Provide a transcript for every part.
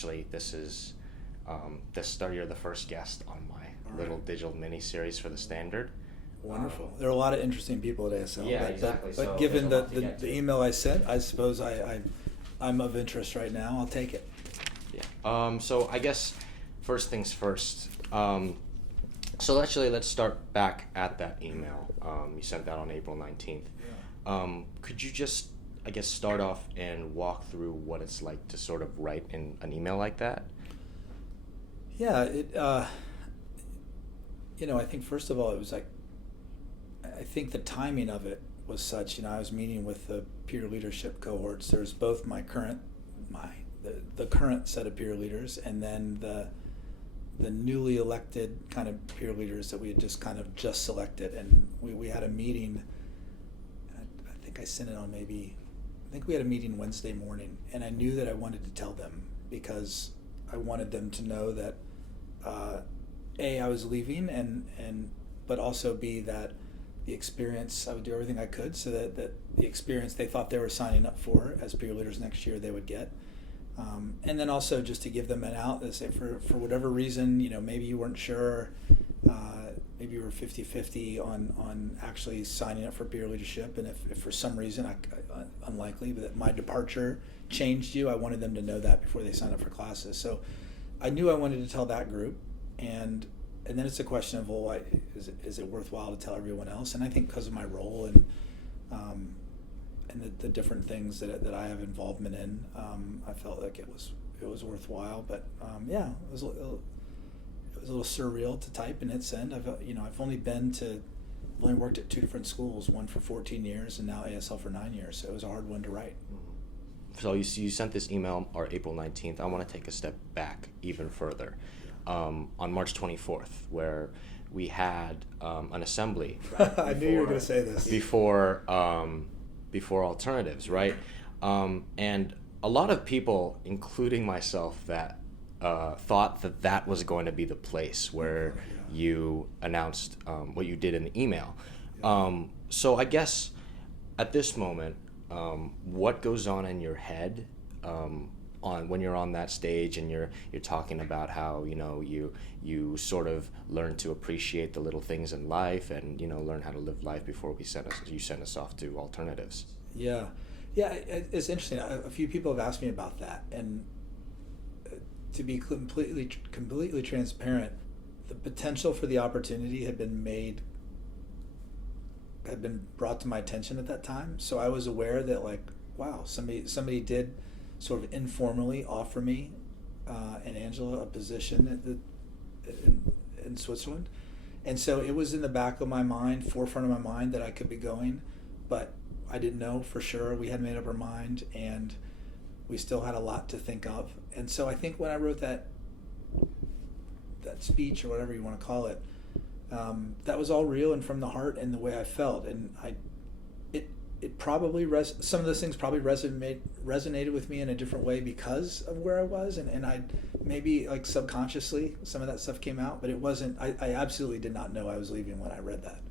actually, this is you're the first guest on my little digital mini series for the Standard. Wonderful. There are a lot of interesting people at ASL. Yeah, exactly. But So given there's a lot to the get to. email I sent, I suppose I'm of interest right now. I'll take it. Yeah. So I guess first things first. So let's start back at that email. You sent that on April 19th. Yeah. Could you just, I guess, start off and walk through what it's like to sort of write in an email like that? Yeah. I think first of all, it was like, I think the timing of it was such. I was meeting with the peer leadership cohorts. There's both the current set of peer leaders, and then the newly elected kind of peer leaders that we had just selected. And we had a meeting. I think I sent it on I think we had a meeting Wednesday morning, and I knew that I wanted to tell them because I wanted them to know that A, I was leaving, but also B, that the experience, I would do everything I could so that the experience they thought they were signing up for as peer leaders next year they would get. And then also just to give them an out, that say for whatever reason, maybe you weren't sure, maybe you were 50-50 on actually signing up for peer leadership, and if for some reason, unlikely, but that my departure changed you, I wanted them to know that before they signed up for classes. So I knew I wanted to tell that group, and then it's a question of, well, is it worthwhile to tell everyone else? And I think because of my role and the different things that I have involvement in, I felt like it was worthwhile. But it was a little surreal to type and hit send. I've only worked at two different schools, one for 14 years and now ASL for 9 years. So it was a hard one to write. So you sent this email on April 19th. I want to take a step back even further. On March 24th, where we had an assembly. I knew you were going to say this. Before alternatives, right? And a lot of people, including myself, that thought that was going to be the place where you announced what you did in the email. So I guess at this moment, what goes on in your head when you're on that stage and you're talking about how you sort of learn to appreciate the little things in life and learn how to live life before you send us off to alternatives. Yeah, it's interesting. A few people have asked me about that, and to be completely transparent, the potential for the opportunity had been brought to my attention at that time. So I was aware that, like, wow, somebody did sort of informally offer me and Angela a position in Switzerland. And so it was in the back of my mind, forefront of my mind, that I could be going, but I didn't know for sure. We hadn't made up our mind, and we still had a lot to think of. And so I think when I wrote that speech, or whatever you want to call it, that was all real and from the heart and the way I felt. And it probably some of those things probably resonated with me in a different way because of where I was, and I maybe, like, subconsciously some of that stuff came out, but it wasn't. I absolutely did not know I was leaving when I read that.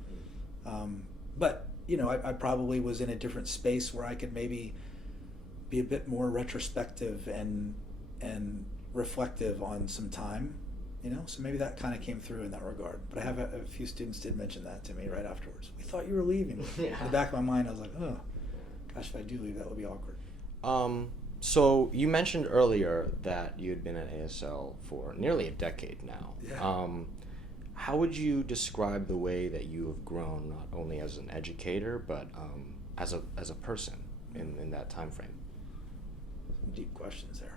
But I probably was in a different space where I could maybe be a bit more retrospective and reflective on some time. So maybe that kind of came through in that regard. But I have a few students did mention that to me right afterwards. We thought you were leaving. Yeah. In the back of my mind, I was like, oh, gosh, if I do leave, that would be awkward. So you mentioned earlier that you had been at ASL for nearly a decade now. Yeah. How would you describe the way that you have grown, not only as an educator, but as a person in that time frame? Some deep questions there.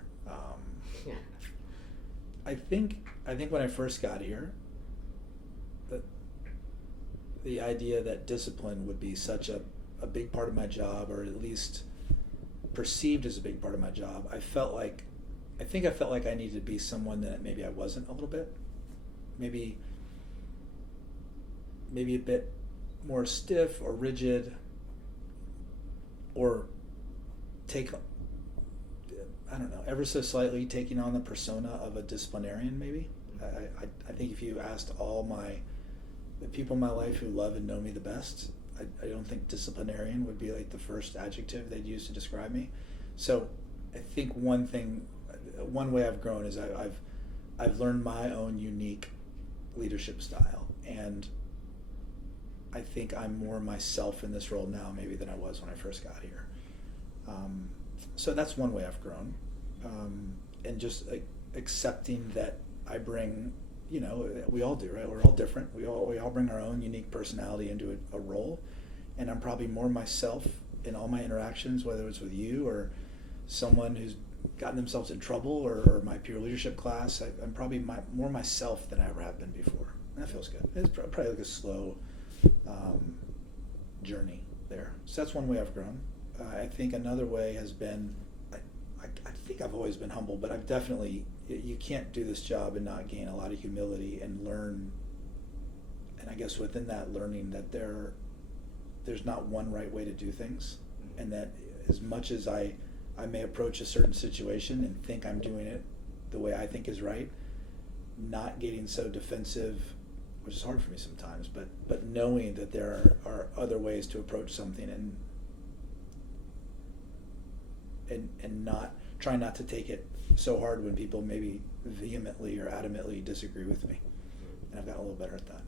I think when I first got here, the idea that discipline would be such a big part of my job, or at least perceived as a big part of my job, I felt like I needed to be someone that maybe I wasn't a little bit. Maybe a bit more stiff or rigid, or ever so slightly taking on the persona of a disciplinarian, maybe. I think if you asked all the people in my life who love and know me the best, I don't think disciplinarian would be like the first adjective they'd use to describe me. So I think one thing one way I've grown is I've learned my own unique leadership style, and I think I'm more myself in this role now maybe than I was when I first got here. So that's one way I've grown, and just accepting that I bring, we all do, right? We're all different. We all bring our own unique personality into a role, and I'm probably more myself in all my interactions, whether it's with you or someone who's gotten themselves in trouble or my peer leadership class. I'm probably more myself than I ever have been before. And that feels good. It's probably like a slow journey there. So that's one way I've grown. I think another way has been, I think I've always been humble, but I've definitely, you can't do this job and not gain a lot of humility and learn, and I guess within that learning that there's not one right way to do things, and that as much as I may approach a certain situation and think I'm doing it the way I think is right, not getting so defensive, which is hard for me sometimes, but knowing that there are other ways to approach something, and not try not to take it so hard when people maybe vehemently or adamantly disagree with me. And I've gotten a little better at that.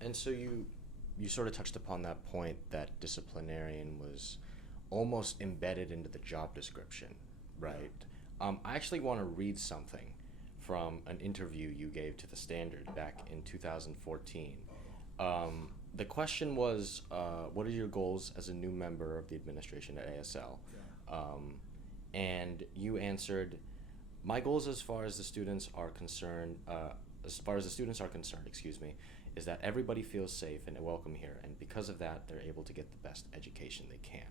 And so you sort of touched upon that point that disciplinarian was almost embedded into the job description, right? I actually want to read something from an interview you gave to The Standard back in 2014. The question was, what are your goals as a new member of the administration at ASL? And you answered, my goals as far as the students are concerned, is that everybody feels safe and welcome here, and because of that, they're able to get the best education they can.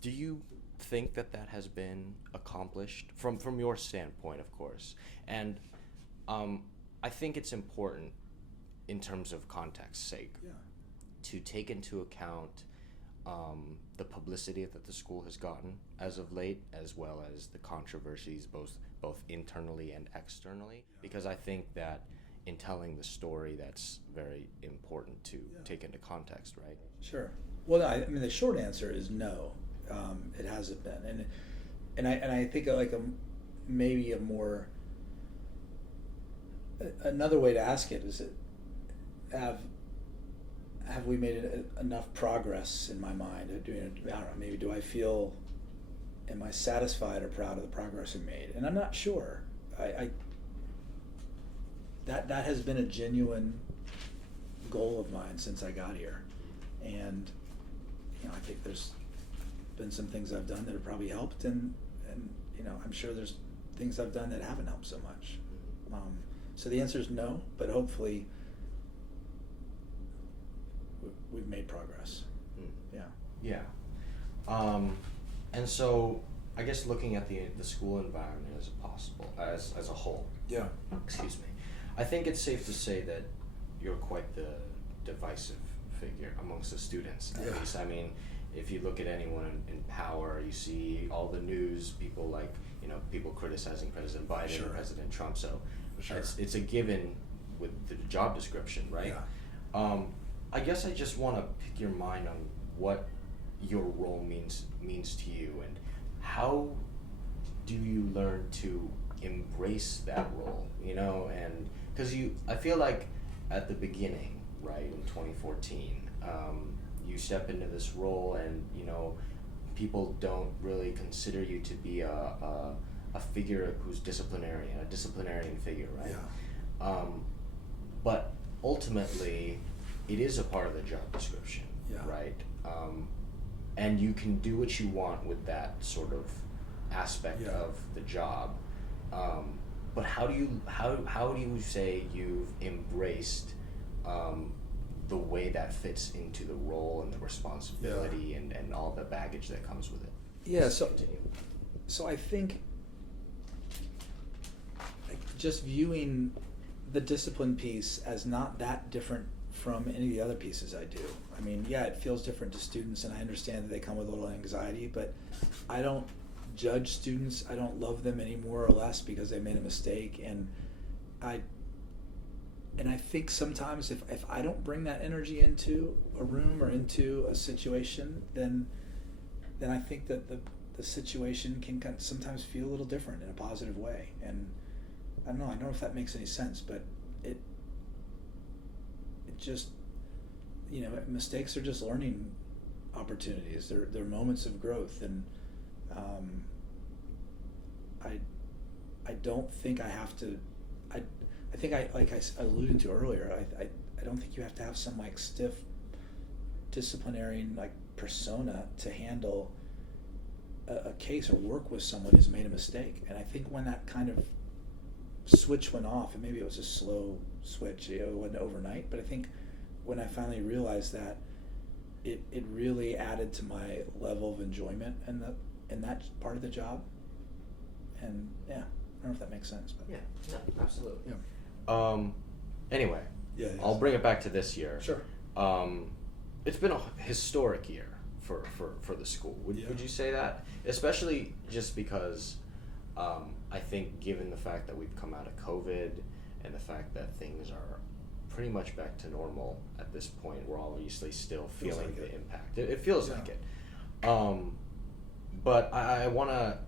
Do you think that has been accomplished from your standpoint, of course? And I think it's important, in terms of context's sake, to take into account the publicity that the school has gotten as of late, as well as the controversies both internally and externally, because I think that in telling the story, that's very important to take into context, right? Sure. Well, I mean, the short answer is no. It hasn't been, and I think like maybe another way to ask it is, have we made enough progress in my mind at doing it? I don't know. Maybe am I satisfied or proud of the progress we made? And I'm not sure. That has been a genuine goal of mine since I got here, and I think there's been some things I've done that have probably helped, and I'm sure there's things I've done that haven't helped so much. So the answer is no, but hopefully we've made progress. Yeah. And so I guess looking at the school environment as a whole. Yeah. Excuse me. I think it's safe to say that you're quite the divisive figure amongst the students. At least, I mean, if you look at anyone in power, you see all the news, people people criticizing President Biden and President Trump. So it's a given with the job description, right? Yeah. I guess I just want to pick your mind on what your role means to you, and how do you learn to embrace that role, and because I feel like at the beginning, right, in 2014, you step into this role, and people don't really consider you to be a figure who's a disciplinarian figure, right? Yeah. But ultimately, it is a part of the job description, right? And you can do what you want with that sort of aspect of the job. But how do you say you've embraced the way that fits into the role and the responsibility and all the baggage that comes with it? Yeah. So I think just viewing the discipline piece as not that different from any of the other pieces I do. I mean, it feels different to students, and I understand that they come with a little anxiety, but I don't judge students. I don't love them any more or less because they made a mistake, and I think sometimes if I don't bring that energy into a room or into a situation, then I think that the the situation can kind of sometimes feel a little different in a positive way. And I don't know if that makes any sense, but it just, mistakes are just learning opportunities. They're moments of growth, and I don't think I have to. I think like I alluded to earlier. I don't think you have to have some like stiff disciplinary like persona to handle a case or work with someone who's made a mistake. And I think when that kind of switch went off, and maybe it was a slow switch, it wasn't overnight, but I think when I finally realized that, it really added to my level of enjoyment in that part of the job. And yeah, I don't know if that makes sense, but Yeah, no, absolutely. Yeah. Anyway, Yeah. I'll bring it back to this year. Sure. It's been a historic year for the school. Would you say that? Especially just because I think given the fact that we've come out of COVID and the fact that things are pretty much back to normal at this point, we're obviously still feeling like the it. impact. It feels Yeah. like it. But I want to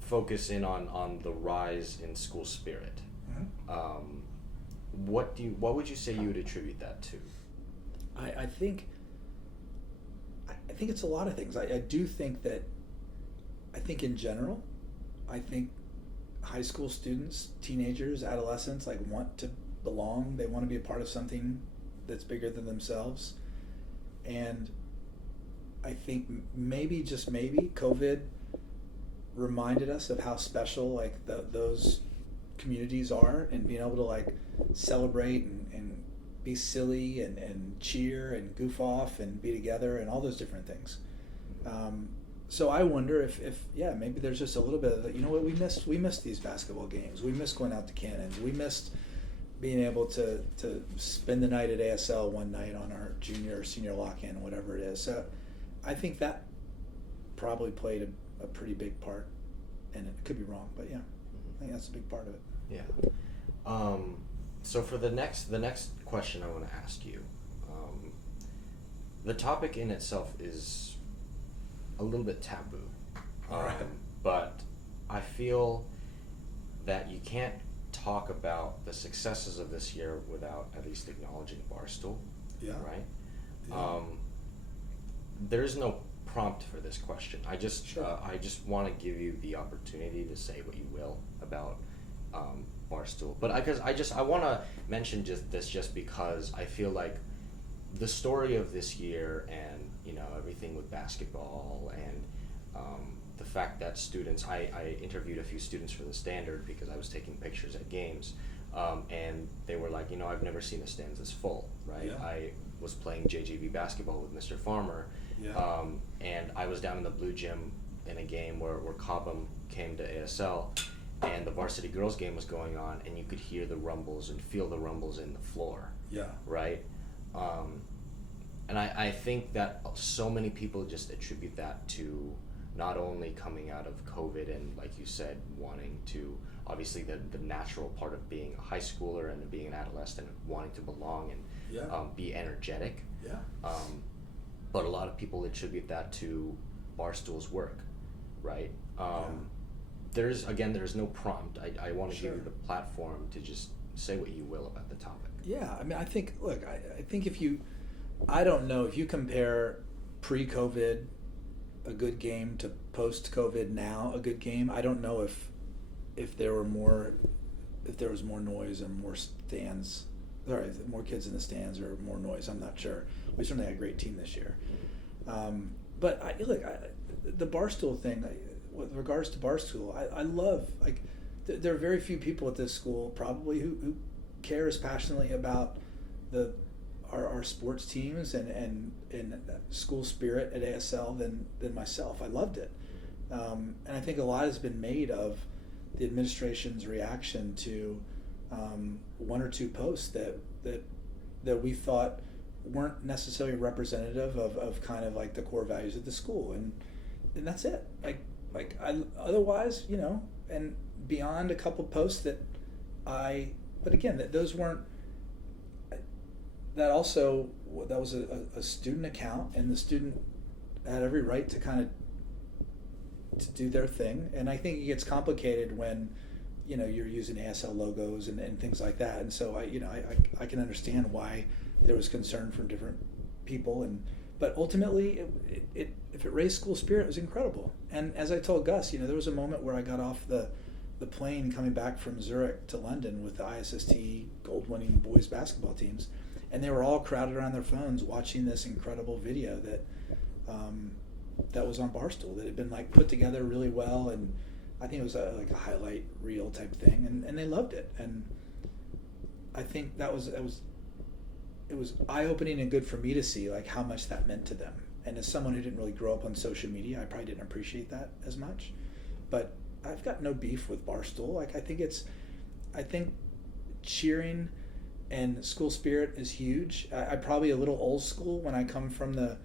focus in on the rise in school spirit. Mhm. What would you say you would attribute that to? I think it's a lot of things. I do think that, I think in general, I think high school students, teenagers, adolescents want to belong. They want to be a part of something that's bigger than themselves. And I think maybe, just maybe, COVID reminded us of how special those communities are, and being able to celebrate and be silly and cheer and goof off and be together and all those different things. So I wonder if maybe there's just a little bit of that. We missed these basketball games. We missed going out to Cannons. We missed being able to spend the night at ASL one night on our junior or senior lock-in, whatever it is. So I think that probably played a pretty big part, and it could be wrong, but yeah, I think that's a big part of it. Yeah. So for the next question I want to ask you, the topic in itself is a little bit taboo, Right. but I feel that you can't talk about the successes of this year without at least acknowledging Barstool. Yeah. Right. Yeah. There's no prompt for this question. I just Sure. I just want to give you the opportunity to say what you will about Barstool, but I want to mention just because I feel like the story of this year, and everything with basketball, and the fact that students, I interviewed a few students for the Standard because I was taking pictures at games, and they were like, I've never seen the stands this full, right? Yeah. I was playing JJV basketball with Mr. Farmer, Yeah. and I was down in the blue gym in a game where Cobham came to ASL, and the varsity girls game was going on, and you could hear the rumbles and feel the rumbles in the floor, Yeah. right? And I think that so many people just attribute that to not only coming out of COVID and, like you said, wanting to, obviously the natural part of being a high schooler and being an adolescent, wanting to belong and Yeah. be energetic. Yeah. But a lot of people attribute that to Barstool's work, right? There's no prompt. I want to give you Sure. the platform to just say what you will about the topic. Yeah, I mean, I think I don't know if you compare pre-COVID a good game to post-COVID now a good game. I don't know if there was more noise and more stands. Sorry, more kids in the stands or more noise. I'm not sure. We certainly had a great team this year. But the Barstool thing, with regards to Barstool, I love, there are very few people at this school probably who care as passionately about our sports teams and school spirit at ASL than myself. I loved it. And I think a lot has been made of the administration's reaction to one or two posts that we thought weren't necessarily representative of kind of the core values of the school, and that's it. Otherwise, and beyond a couple posts but again, those weren't. That was a student account, and the student had every right to kind of to do their thing, and I think it gets complicated when, you know, you're using ASL logos and things like that. And so I can understand why there was concern from different people, but ultimately if it raised school spirit, it was incredible. And as I told Gus, you know, there was a moment where I got off the plane coming back from Zurich to London with the ISST gold-winning boys basketball teams, and they were all crowded around their phones watching this incredible video that was on Barstool, that had been like put together really well, and I think it was like a highlight reel type thing, and they loved it. And I think it was eye-opening and good for me to see like how much that meant to them. And as someone who didn't really grow up on social media, I probably didn't appreciate that as much. But I've got no beef with Barstool. Like I think cheering and school spirit is huge. I'm probably a little old school when I come from the,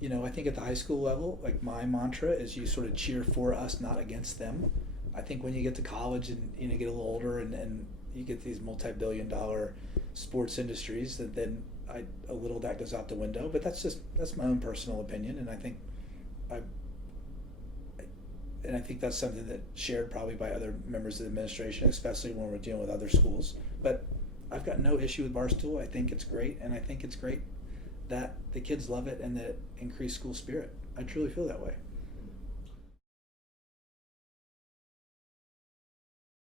you know, I think at the high school level, like my mantra is you sort of cheer for us, not against them. I think when you get to college and you know, get a little older and you get these multi-billion-dollar sports industries, then a little that goes out the window. But that's my own personal opinion, and I think that's something that's shared probably by other members of the administration, especially when we're dealing with other schools. But I've got no issue with Barstool. I think it's great, and I think it's great that the kids love it and that it increased school spirit. I truly feel that way.